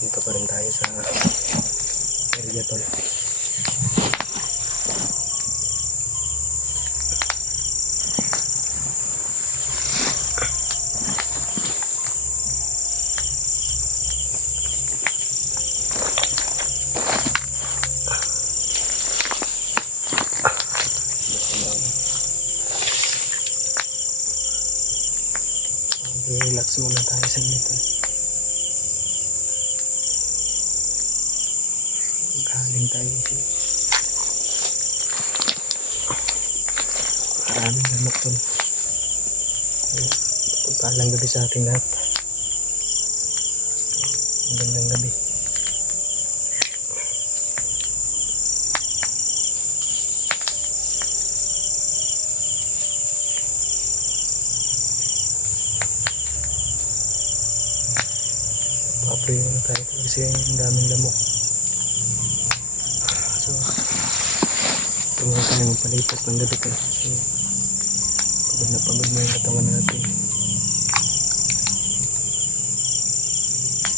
Dito pa rin tayo sa area tol. Relax muna tayo sa dito. Galing tayo siya. Maraming salamat tol. Pagpalang gabi sa ating lahat. Magandang gabi. Papayo na tayo kasi ang daming lamok. So, ito muna tayo magpalipas ng gabi ko. So, pagod na yung katawan natin.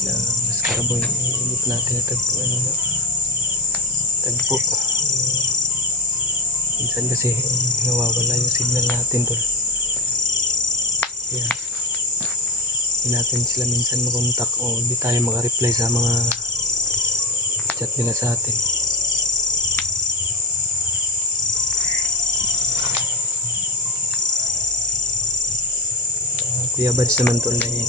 Na mas karaboy, iinip natin na tagpo. Tagpo. Minsan kasi nawawala yung signal natin tol. Kaya hindi natin sila minsan makontak o hindi tayo makareply sa mga chat nila sa atin. Kuya Bads naman tol ay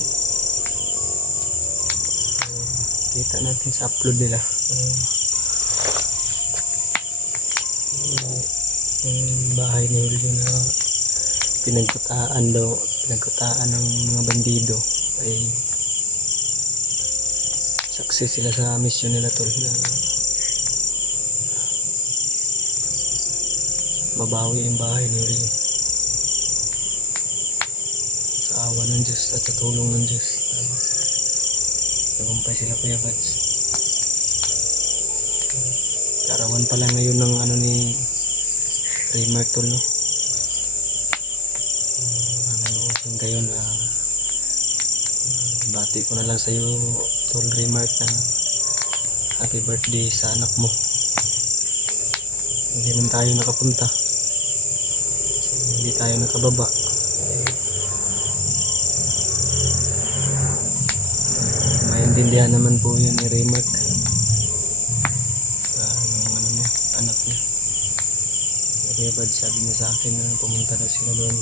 kita natin sa upload nila. Yung bahay ni Julio na pinagkutaan ng mga bandido ay success sila sa mission nila tol na mabawi yung bahay ni Julio sa awa ng Diyos at sa tulong ng Diyos. Nagumpay sila Kuya Bads. Karawan pala ngayon ng ni Raymark tol no. Nanonood kayo na bati ko na lang sa iyo tol Raymark na happy birthday sa anak mo. Hindi man tayo nakapunta. Hindi tayo nakababa. Maintindihan naman po yun ni Raymark. Niya, anak niya. Kuya Bads sabi niya sa akin na pumunta na sila doon.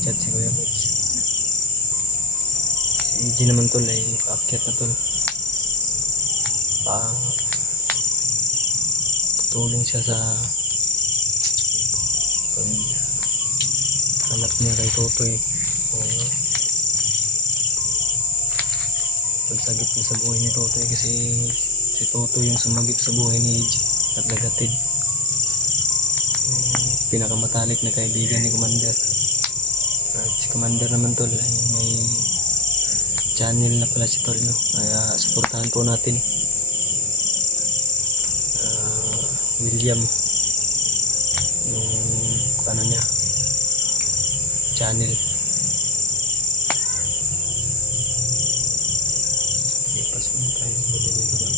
Chat si Kuya Bads. Si EJ naman tol ay paakyat na tol. Tutulong siya sa hanap niya kay Totoy. Pagsagip niya sa buhay ni Totoy kasi si Totoy yung sumagip sa buhay ni EJ at nagatid. Pinakamatalik na kaibigan ni Commander. At si Commander naman tol ay may channel na pala si tol no. Kaya suportahan po natin William yung niya channel. Lipas mo tayo dito lang.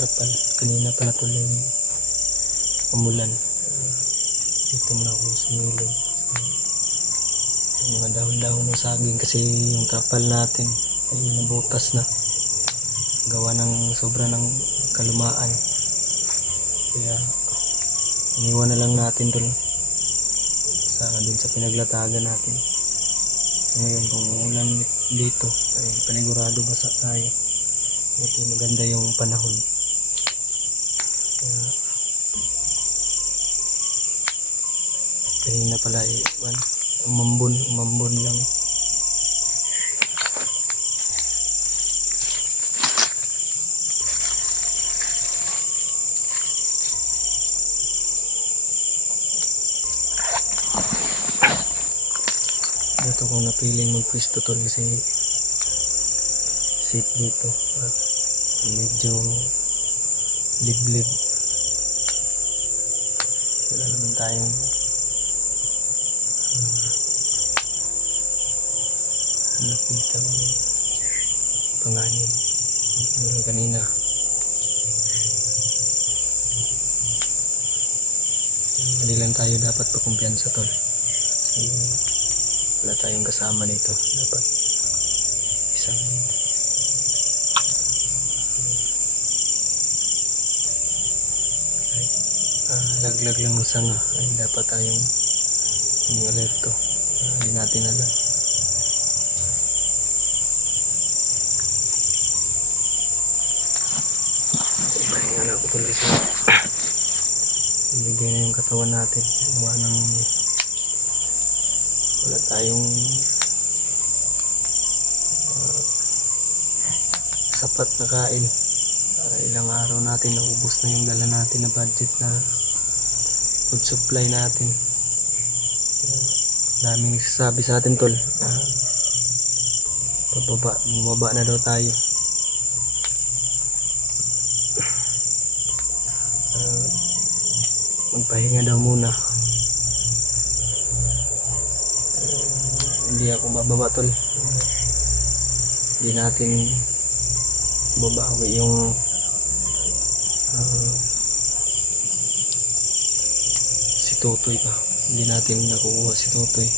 Trapal kanina pa natuloy umulan. Dito muna ako sumilong yung mga dahon-dahon ng saging kasi yung trapal natin ay nabutas na gawa ng sobra ng kalumaan, kaya iniwan na lang natin dun sa pinaglatagan natin. Ngayon kung ulan dito ay panigurado basa tayo. Ito maganda yung panahon. Kaya kanina pala umambon lang. dito kung napiling magpwesto tol kasi safe dito at medyo liblib. Wala naman tayong nakita ng panganib kanina. Hindi lang tayo dapat pakumpiyansa tol kasi wala tayong kasama nito. Dapat isang laglag lang ng sanga ay dapat tayong alerto. Hindi natin alam. Pahinga na ako tuloy sa ibigay na yung katawan natin. Gawa ng wala tayong sapat na kain. Ilang araw natin naubos na yung dala natin na budget na food supply natin. Daming nagsasabi sa atin tol, bumaba na daw tayo. Magpahinga daw muna. Hindi ako bababa tol. Hindi natin babawi yung si Totoy pa. Hindi natin nakukuha si Totoy.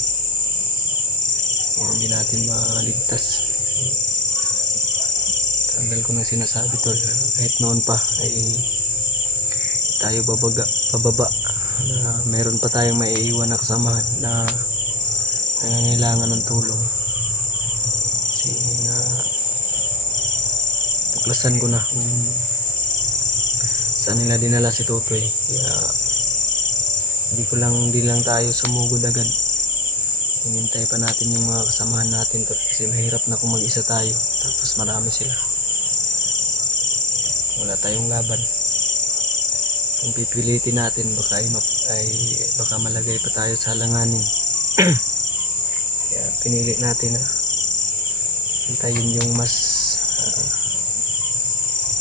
Hindi natin maligtas. Tagal ko nang sinasabi tol, kahit noon pa ay tayo pababa na meron pa tayong maiiwan na kasamahan na nangangailangan ng tulong. Kasi na tuklasan ko na kung saan nila dinala si Totoy. Kaya hindi lang tayo sumugod agad. Hinintay pa natin yung mga kasamahan natin to, kasi mahirap na kung mag-isa tayo tapos marami sila. Wala tayong laban. Kung pipilitin natin baka malagay pa tayo sa alanganin. Kaya pinili natin na hintayin yung mas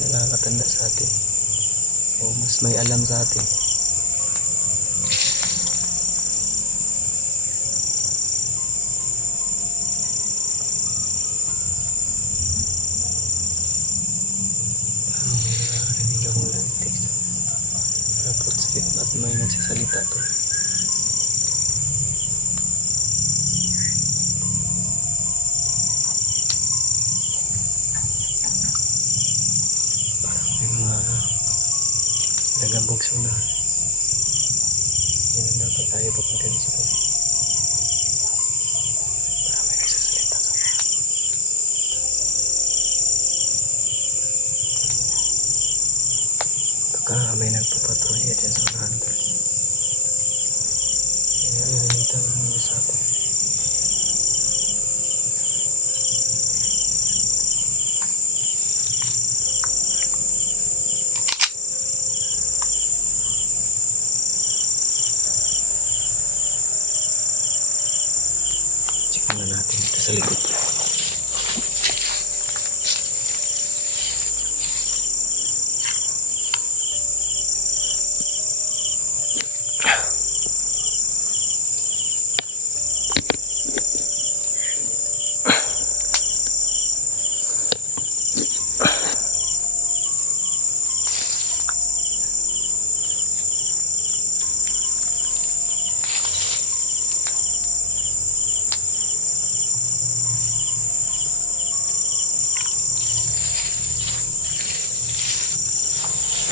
nakakatanda sa atin o mas may alam sa atin. At may nagsasalita to. Yung mga nagambog sa unahan. Yan ang dapat tayo pagpunta sa to. Marami nagsasalita to. Baka may nagpapatrolya dyan sa unahan to. Kaya nalilita yung usapan. Check na natin ito sa likod.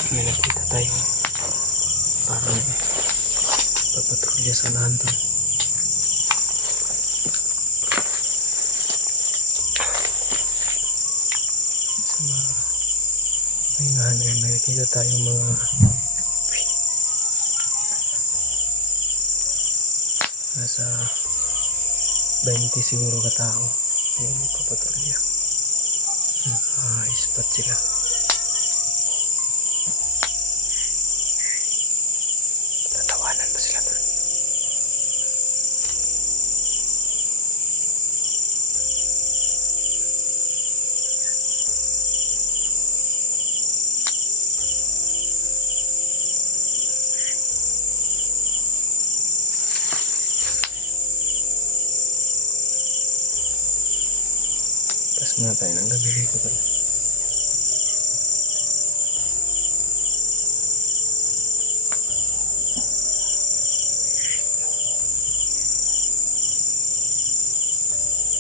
May nakita tayo parang papatrolya sa unahan to. Sa mga unahan ay may nakita tayong mga nasa 20 siguro katao yung papatrolya. Ispat sila. Tatawanan pa sila doon. nga tayo ng gabi dito pala.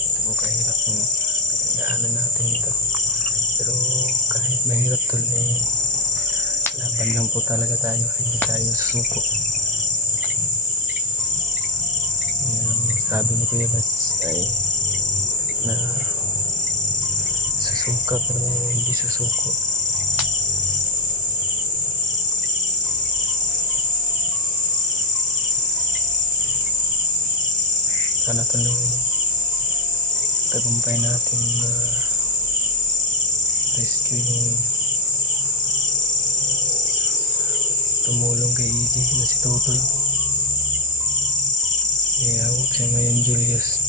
Ito po kahirap yung pinagdaanan natin dito. Pero kahit mahirap tol, laban lang po talaga tayo. Hindi tayo susuko. Sabi ni Kuya Bats ay na susuka pero hindi susuko. Sana tuloy tagumpay natin na rescue yung tumulong kay EJ na si Tutoy. Hawak siya ngayon, Julius.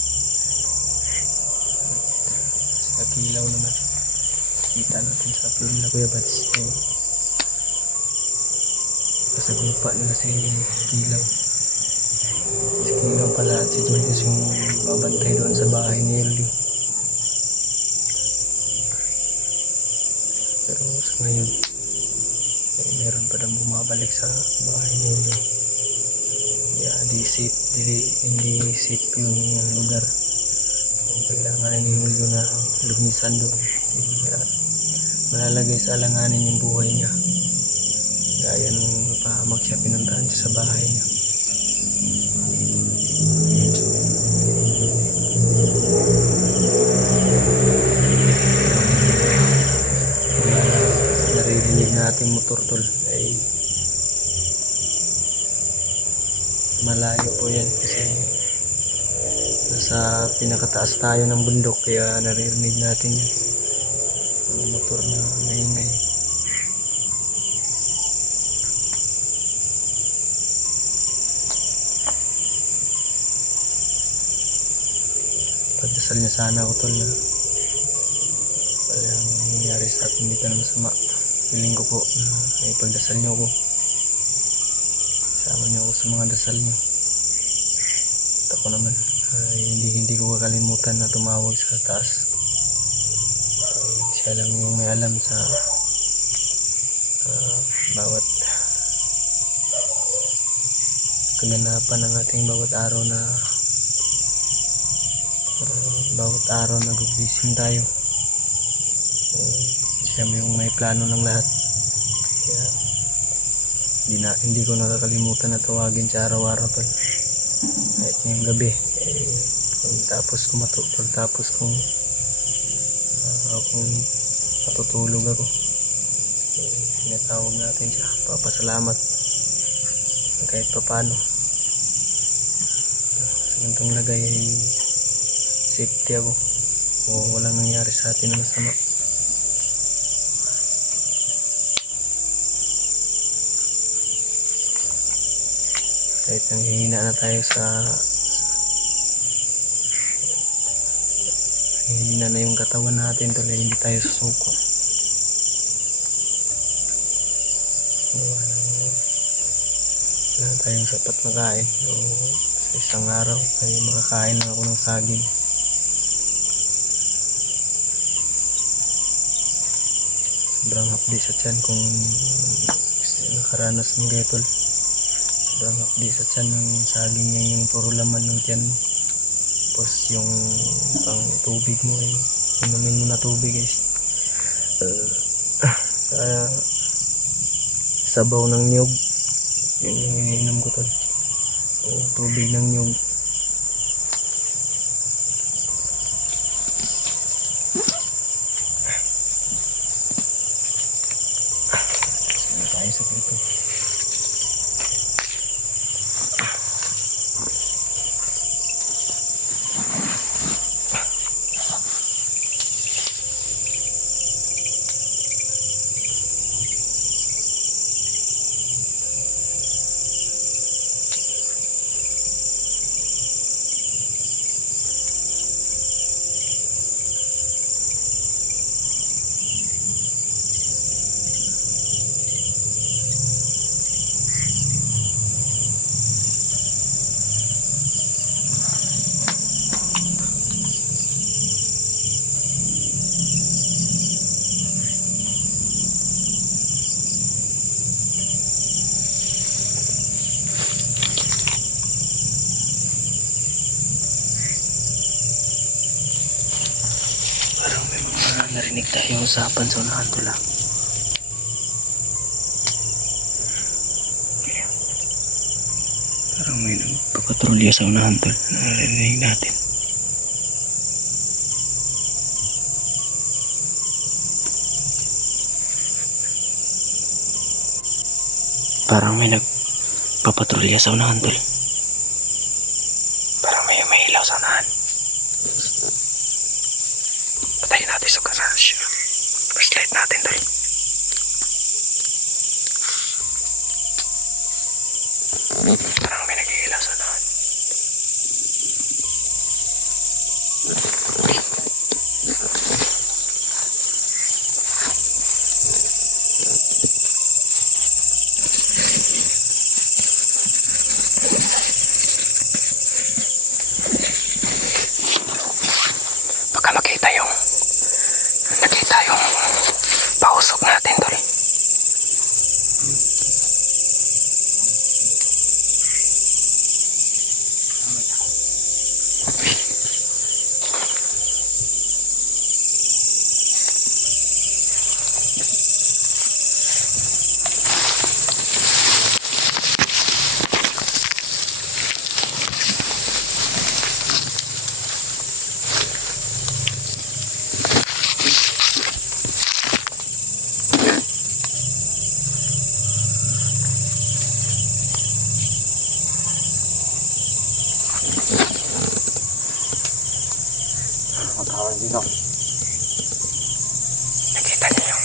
Sa kilaw naman. Kita natin sa upload na Kuya Bats. Kasagupa nila si Kilaw. Si Kilaw pala at si Julius yung babantay doon sa bahay ni Elio. Pero sa ngayon, meron pa daw bumabalik sa bahay ni Elio. Hindi safe yung lugar. Kailangan ni Julio na lumisan doon. Malalagay sa alanganin yung buhay niya. Gaya nung napahamak siya, pinuntahan siya sa bahay niya. Naririnig natin motor tol ay malayo po yan kasi nasa pinakataas tayo ng bundok kaya naririnig natin yan, ang motor na maingay. Pagdasal niya sana ako tol na walang nangyari sa atin dito na masama. Feeling ko po na may pagdasal niyo ako. Sama niyo ako sa mga dasal niyo. At ako naman hindi ko kakalimutan na tumawag sa taas. Siya lang yung may alam sa bawat kaganapan ng ating bawat araw na gugising tayo. Siya yung may plano ng lahat. Kaya hindi ko nakakalimutan na tawagin siya araw-araw tol. Kahit ngayong gabi pagtapos kung matutulog ako, tinatawag natin siya, papasalamat kahit pa paano. Sa ganitong lagay ay safety ako o walang nangyari sa atin na masama. Kahit nanghihina na tayo hihina na yung katawan natin tuloy, hindi tayo susuko. Wala tayong sapat na kain. So, sa isang araw ay makakain lang ako ng saging. Sobrang hapdi sa tiyan kung nakaranas ng getol. Sobrang hapdi sa tiyan ng saging niya, yung puro laman ng tiyan mo. Tapos yung pang tubig mo ay inumin mo na tubig guys. Sabaw ng niyog, yun yung iniinom ko tol. O tubig ng niyog. Sino tayo sa dito? narinig tayong usapan sa unahan tol ah. Parang may nagpapatrolya sa unahan tol. Narinig natin. Parang may nagpapatrolya sa unahan tol. Parang may ilaw sa unahan. Patayin natin sa garage. First light natin tol. Parang may nag-iilaw sa unahan. Baka nakita yung pausok natin tol. Dito. Nakita niyo yung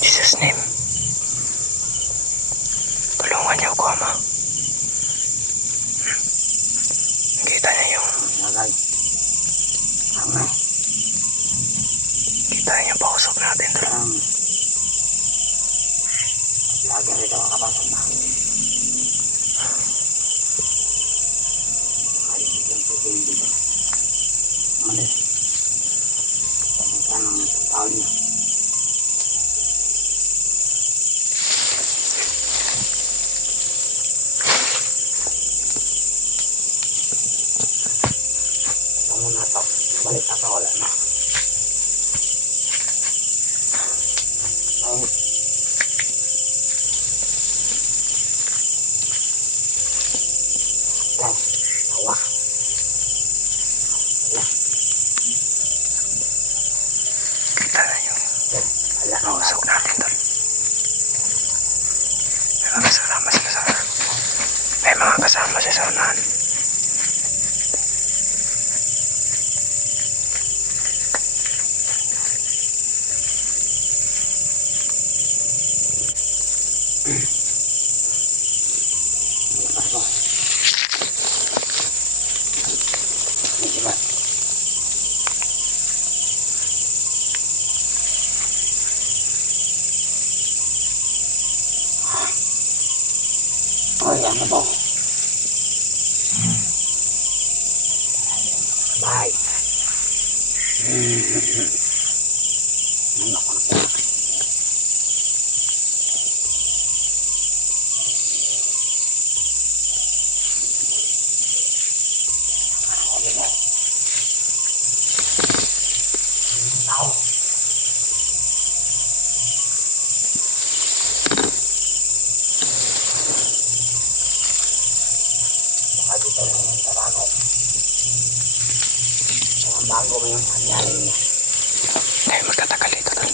Jesus name. Tulungan niyo ako ama. Nakita niyo yung kita niyo pausok natin doon. Lagi rito makapasok na. Ayos yung puting dito. Mali. Pagkita ng tao niya. Ito muna ito. Balik ako wala na. Tawa. Kita na yung usok natin doon. May mga kasama siya sa unahan. Oh, yan na po. Bye. Ano ko na po. Dito lang yung sarangay. Ang bago mo yung nangyari niya. Tayo magtatagal dito tol.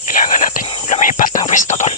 Kailangan nating lumipat ng pwesto tol.